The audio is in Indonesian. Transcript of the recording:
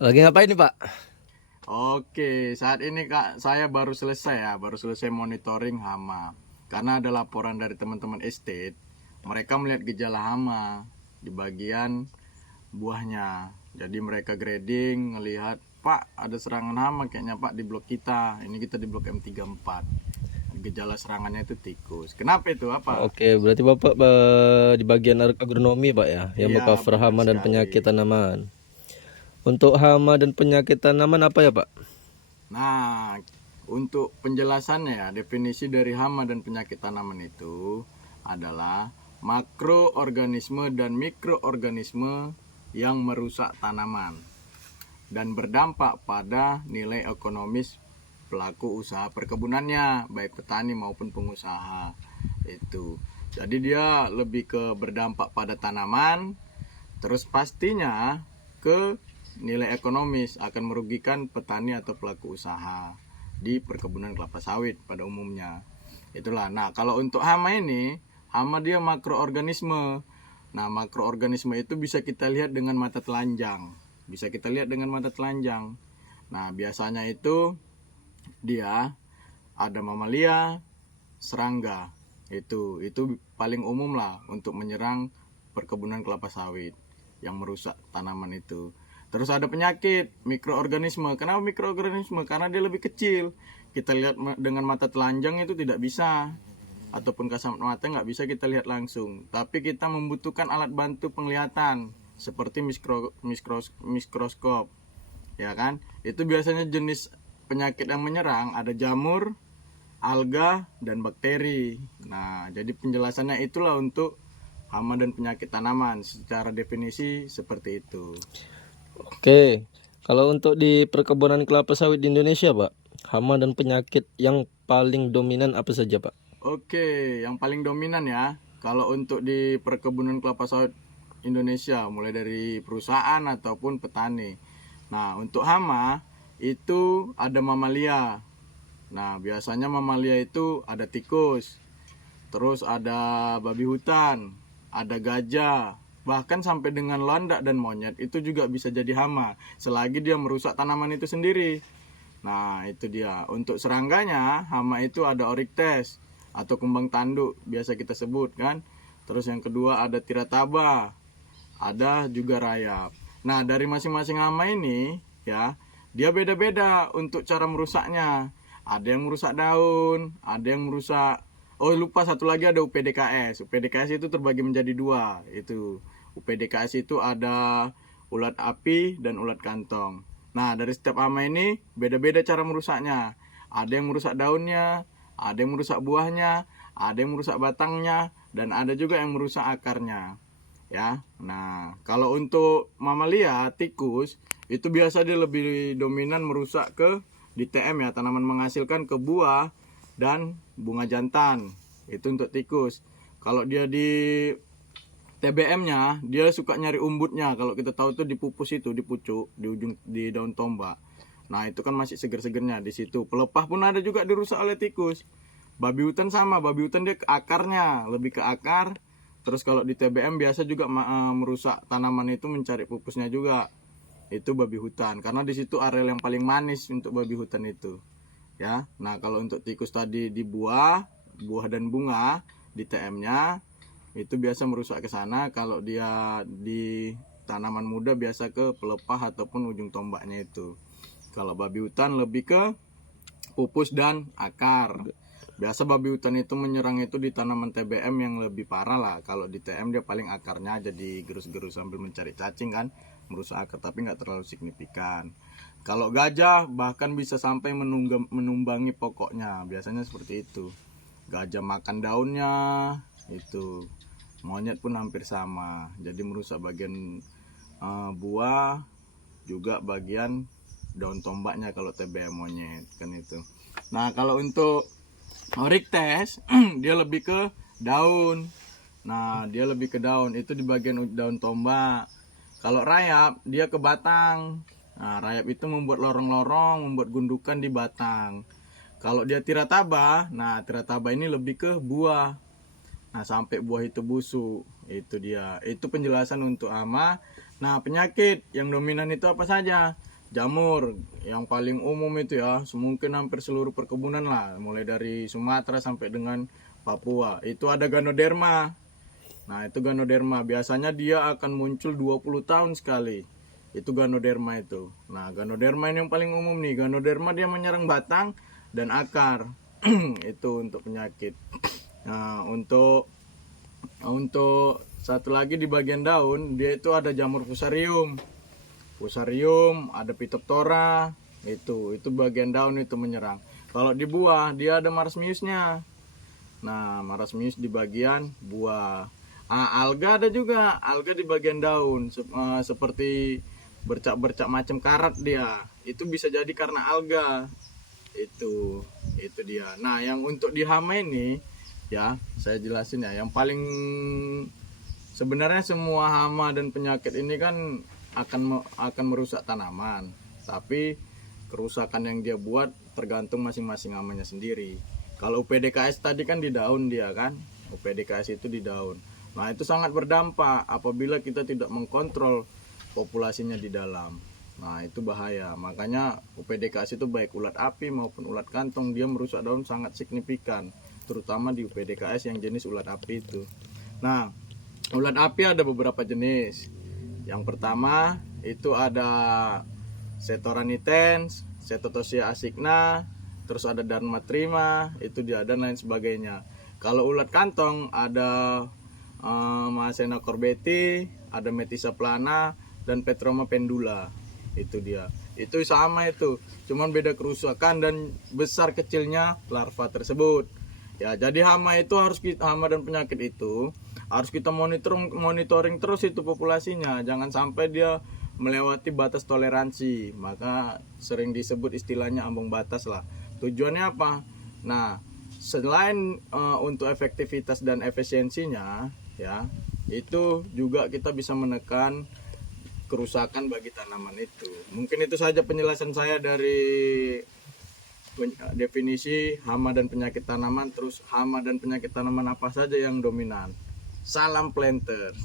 Lagi ngapain nih Pak? Oke, saat ini Kak, saya baru selesai monitoring hama. Karena ada laporan dari teman-teman estate, mereka melihat gejala hama di bagian buahnya. Jadi mereka grading, ngelihat, Pak, ada serangan hama kayaknya Pak di blok kita. Ini kita di blok M34. Gejala serangannya itu tikus. Kenapa itu? Apa? Oke, berarti Bapak di bagian agronomi Pak ya, yang Iya, mengcover benar hama dan sekali. penyakit tanaman. Untuk hama dan penyakit tanaman apa ya Pak? Nah, untuk penjelasannya ya, definisi dari hama dan penyakit tanaman itu adalah makroorganisme dan mikroorganisme yang merusak tanaman dan berdampak pada nilai ekonomis pelaku usaha perkebunannya, baik petani maupun pengusaha. Itu. Jadi dia lebih ke berdampak pada tanaman, terus pastinya ke nilai ekonomis, akan merugikan petani atau pelaku usaha di perkebunan kelapa sawit pada umumnya. Itulah. Nah, kalau untuk hama ini, hama dia makroorganisme. Nah, makroorganisme itu bisa kita lihat dengan mata telanjang. Bisa kita lihat dengan mata telanjang. Nah, biasanya itu dia ada mamalia, serangga. Itu paling umum lah untuk menyerang perkebunan kelapa sawit yang merusak tanaman itu. Terus ada penyakit mikroorganisme. Kenapa mikroorganisme? Karena dia lebih kecil. Kita lihat dengan mata telanjang itu tidak bisa, ataupun kasat mata nggak bisa kita lihat langsung. Tapi kita membutuhkan alat bantu penglihatan seperti mikroskop, ya kan? Itu biasanya jenis penyakit yang menyerang ada jamur, alga, dan bakteri. Nah, jadi penjelasannya itulah untuk hama dan penyakit tanaman. Secara definisi seperti itu. Oke, kalau untuk di perkebunan kelapa sawit di Indonesia Pak, hama dan penyakit yang paling dominan apa saja Pak? Oke, yang paling dominan ya, kalau untuk di perkebunan kelapa sawit Indonesia, mulai dari perusahaan ataupun petani. Nah, untuk hama itu ada mamalia. Nah, biasanya mamalia itu ada tikus, terus ada babi hutan, ada gajah, bahkan sampai dengan landak dan monyet itu juga bisa jadi hama selagi dia merusak tanaman itu sendiri. Nah, itu dia. Untuk serangganya, hama itu ada Oryctes atau kumbang tanduk biasa kita sebut kan. Terus yang kedua ada tirataba, ada juga rayap. Nah, dari masing-masing hama ini ya, dia beda-beda untuk cara merusaknya. Ada yang merusak daun, ada yang merusak. Oh, lupa satu lagi ada UPDKS. UPDKS itu terbagi menjadi dua. Itu UPDKS itu ada ulat api dan ulat kantong. Nah, dari setiap hama ini beda-beda cara merusaknya. Ada yang merusak daunnya, ada yang merusak buahnya, ada yang merusak batangnya, dan ada juga yang merusak akarnya. Ya, nah kalau untuk mamalia tikus itu biasa dia lebih dominan merusak ke di TM ya, tanaman menghasilkan ke buah dan bunga jantan. Itu untuk tikus. Kalau dia di TBM-nya dia suka nyari umbutnya. Kalau kita tahu tuh di pupus itu, di pucuk, di ujung di daun tombak. Nah, itu kan masih seger-segernya di situ. Pelepah pun ada juga dirusak oleh tikus. Babi hutan sama, babi hutan dia ke akarnya, lebih ke akar. Terus kalau di TBM biasa juga merusak tanaman itu, mencari pupusnya juga. Itu babi hutan karena di situ areal yang paling manis untuk babi hutan itu. Ya. Nah, kalau untuk tikus tadi di buah, buah dan bunga di TM-nya itu biasa merusak ke sana. Kalau dia di tanaman muda biasa ke pelepah ataupun ujung tombaknya itu. Kalau babi hutan lebih ke pupus dan akar. Biasa babi hutan itu menyerang itu di tanaman TBM yang lebih parah lah. Kalau di TM dia paling akarnya jadi gerus-gerus sambil mencari cacing kan, merusak akar, tapi nggak terlalu signifikan. Kalau gajah bahkan bisa sampai menumbangi pokoknya, biasanya seperti itu. Gajah makan daunnya, itu. Monyet pun hampir sama, jadi merusak bagian buah, juga bagian daun tombaknya kalau TBM monyet kan itu. Nah, kalau untuk Oryctes dia lebih ke daun. Nah, dia lebih ke daun, itu di bagian daun tombak. Kalau rayap dia ke batang. Nah, rayap itu membuat lorong-lorong, membuat gundukan di batang. Kalau dia tirataba, nah tirataba ini lebih ke buah. Nah, sampai buah itu busuk. Itu dia. Itu penjelasan untuk hama. Nah, penyakit yang dominan itu apa saja? Jamur yang paling umum itu ya, mungkin hampir seluruh perkebunan lah, mulai dari Sumatera sampai dengan Papua. Itu ada Ganoderma. Nah, itu Ganoderma. Biasanya dia akan muncul 20 tahun sekali. Itu Ganoderma itu. Nah, Ganoderma ini yang paling umum nih. Ganoderma dia menyerang batang dan akar. Itu untuk penyakit. Nah, untuk satu lagi di bagian daun, dia itu ada jamur fusarium. Fusarium, ada Phytophthora, itu bagian daun itu menyerang. Kalau di buah dia ada marasmiusnya. Nah, marasmius di bagian buah. Alga ada juga, alga di bagian daun, seperti bercak-bercak macam karat dia. Itu bisa jadi karena alga. Itu dia. Nah, yang untuk di hama ini ya, saya jelasin ya. Yang paling sebenarnya semua hama dan penyakit ini kan akan merusak tanaman, tapi kerusakan yang dia buat tergantung masing-masing hamanya sendiri. Kalau UPDKS tadi kan di daun dia kan, UPDKS itu di daun. Nah, itu sangat berdampak apabila kita tidak mengkontrol populasinya di dalam. Nah, itu bahaya. Makanya UPDKS itu baik ulat api maupun ulat kantong, dia merusak daun sangat signifikan, terutama di UPDKS yang jenis ulat api itu. Nah, ulat api ada beberapa jenis. Yang pertama itu ada Setoranitens, Setotosia asigna, terus ada Dharmatrima, itu dia dan lain sebagainya. Kalau ulat kantong ada Masena corbeti, ada Metisa plana dan Petroma pendula. Itu dia. Itu sama itu, cuman beda kerusakan dan besar kecilnya larva tersebut. Ya, jadi hama itu hama dan penyakit itu harus kita monitoring terus itu populasinya, jangan sampai dia melewati batas toleransi. Maka sering disebut istilahnya ambang batas lah. Tujuannya apa? Nah, selain untuk efektivitas dan efisiensinya ya, itu juga kita bisa menekan kerusakan bagi tanaman itu. Mungkin itu saja penjelasan saya dari definisi hama dan penyakit tanaman, terus hama dan penyakit tanaman apa saja yang dominan. Salam planters.